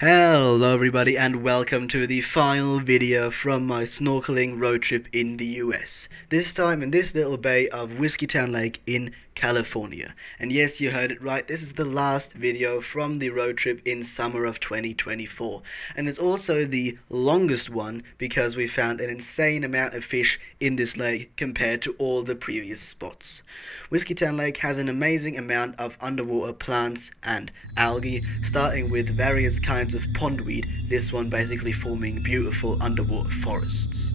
Hello everybody and welcome to the final video from my snorkeling road trip in the US. This time in this little bay of Whiskeytown Lake in California. And yes, you heard it right, this is the last video from the road trip in summer of 2024. And it's also the longest one because we found an insane amount of fish in this lake compared to all the previous spots. Whiskeytown Lake has an amazing amount of underwater plants and algae, starting with various kinds of pondweed, this one basically forming beautiful underwater forests.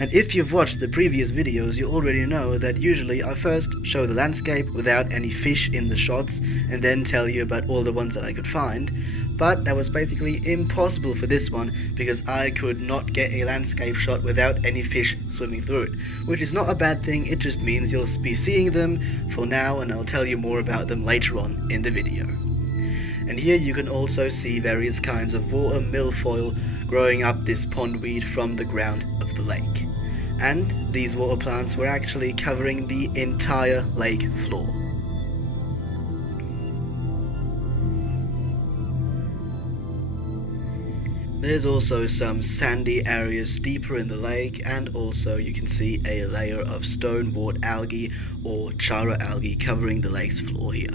And if you've watched the previous videos, you already know that usually I first show the landscape without any fish in the shots and then tell you about all the ones that I could find. But that was basically impossible for this one because I could not get a landscape shot without any fish swimming through it. Which is not a bad thing, it just means you'll be seeing them for now and I'll tell you more about them later on in the video. And here you can also see various kinds of water milfoil growing up this pondweed from the ground of the lake. And these water plants were actually covering the entire lake floor. There's also some sandy areas deeper in the lake, and also you can see a layer of stone-wort algae or Chara algae covering the lake's floor here.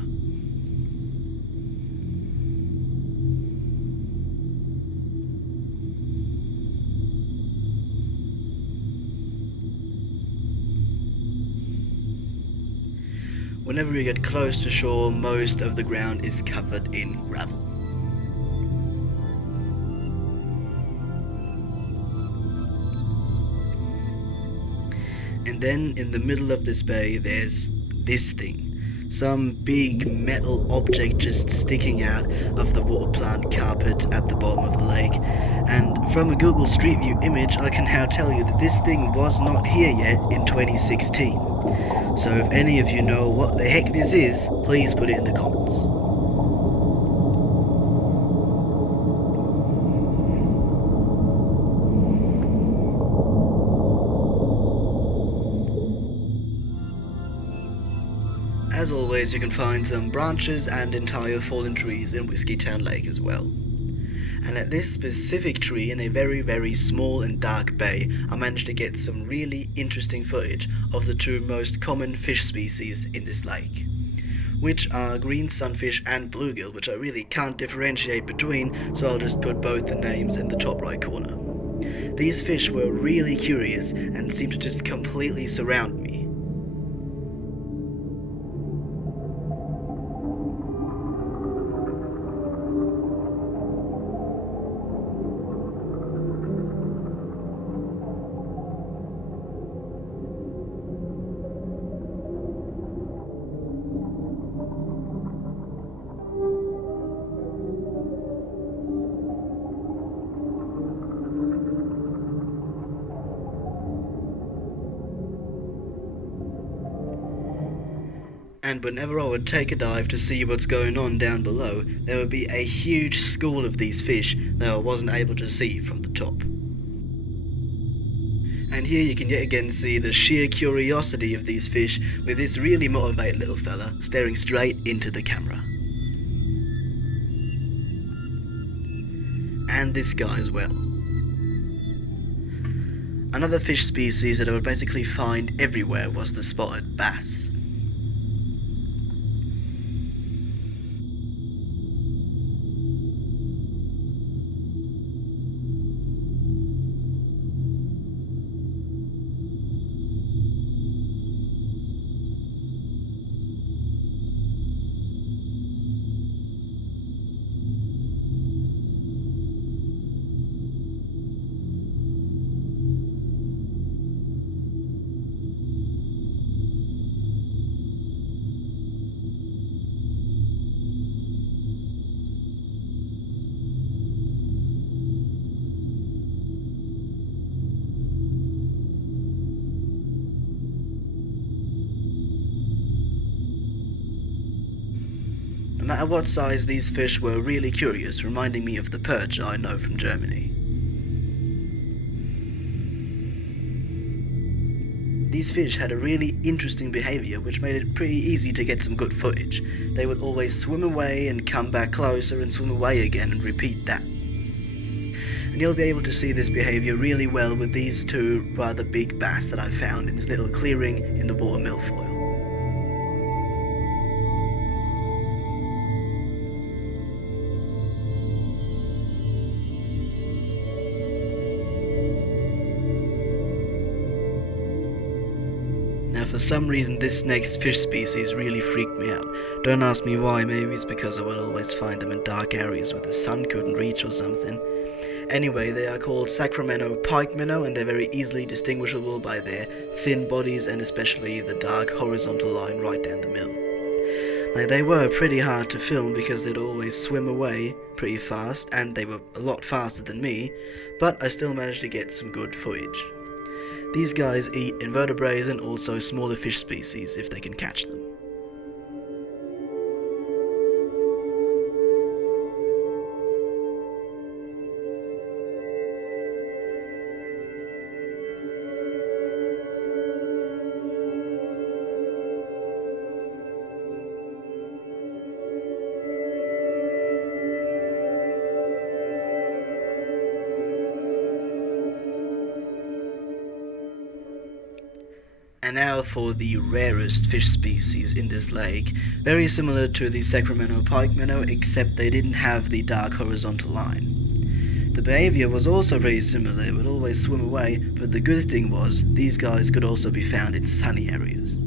Whenever you get close to shore, most of the ground is covered in gravel. And then in the middle of this bay there's this thing. Some big metal object just sticking out of the water plant carpet at the bottom of the lake. And from a Google Street View image I can now tell you that this thing was not here yet in 2016. So if any of you know what the heck this is, please put it in the comments. As always, you can find some branches and entire fallen trees in Whiskeytown Lake as well. And at this specific tree in a very small and dark bay, I managed to get some really interesting footage of the two most common fish species in this lake, which are green sunfish and bluegill, which I really can't differentiate between, so I'll just put both the names in the top right corner. These fish were really curious and seemed to just completely surround me. And whenever I would take a dive to see what's going on down below, there would be a huge school of these fish that I wasn't able to see from the top. And here you can yet again see the sheer curiosity of these fish, with this really motivated little fella staring straight into the camera. And this guy as well. Another fish species that I would basically find everywhere was the spotted bass. No matter what size, these fish were really curious, reminding me of the perch I know from Germany. these fish had a really interesting behavior which made it pretty easy to get some good footage. They would always swim away and come back closer and swim away again and repeat that. And you'll be able to see this behavior really well with these two rather big bass that I found in this little clearing in the water Milfoil. Now for some reason this next fish species really freaked me out. Don't ask me why, maybe it's because I would always find them in dark areas where the sun couldn't reach or something. Anyway, they are called Sacramento Pikeminnow and they're very easily distinguishable by their thin bodies and especially the dark horizontal line right down the middle. Now they were pretty hard to film because they'd always swim away pretty fast and they were a lot faster than me, but I still managed to get some good footage. These guys eat invertebrates and also smaller fish species if they can catch them. And now for the rarest fish species in this lake, very similar to the Sacramento Pikeminnow except they didn't have the dark horizontal line. The behavior was also very similar, they would always swim away, but the good thing was these guys could also be found in sunny areas.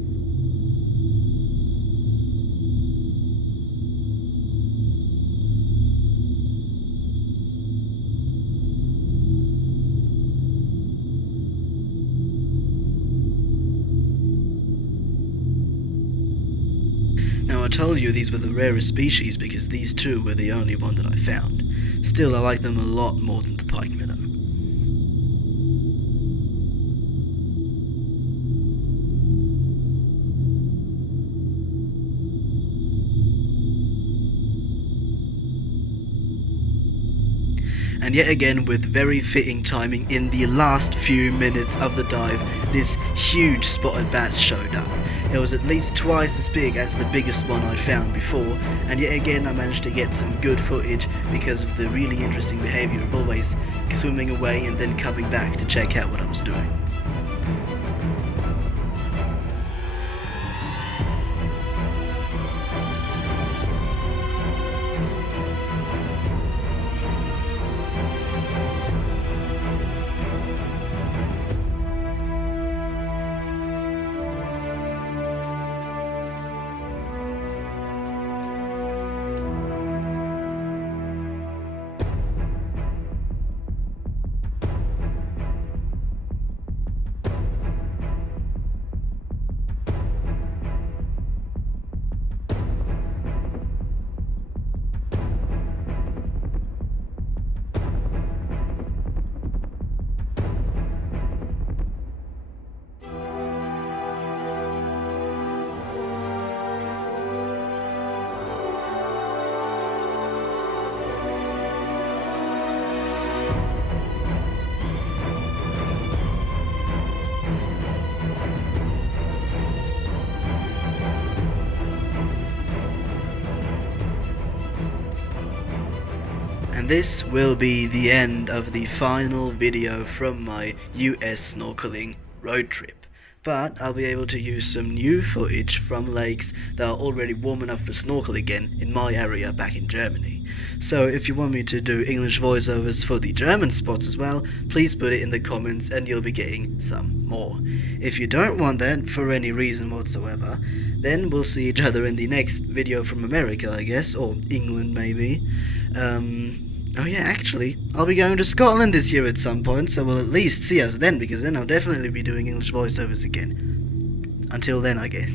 Now I told you these were the rarest species because these two were the only one that I found. Still, I like them a lot more than the pike minnow. And yet again, with very fitting timing, in the last few minutes of the dive, this huge spotted bass showed up. It was at least twice as big as the biggest one I'd found before, and yet again I managed to get some good footage because of the really interesting behaviour of always swimming away and then coming back to check out what I was doing. And this will be the end of the final video from my US snorkeling road trip. But I'll be able to use some new footage from lakes that are already warm enough to snorkel again in my area back in Germany. So if you want me to do English voiceovers for the German spots as well, please put it in the comments and you'll be getting some more. If you don't want that for any reason whatsoever, then we'll see each other in the next video from America, I guess, or England maybe. Oh yeah, actually, I'll be going to Scotland this year at some point, so we'll at least see us then, because then I'll definitely be doing English voiceovers again. Until then, I guess.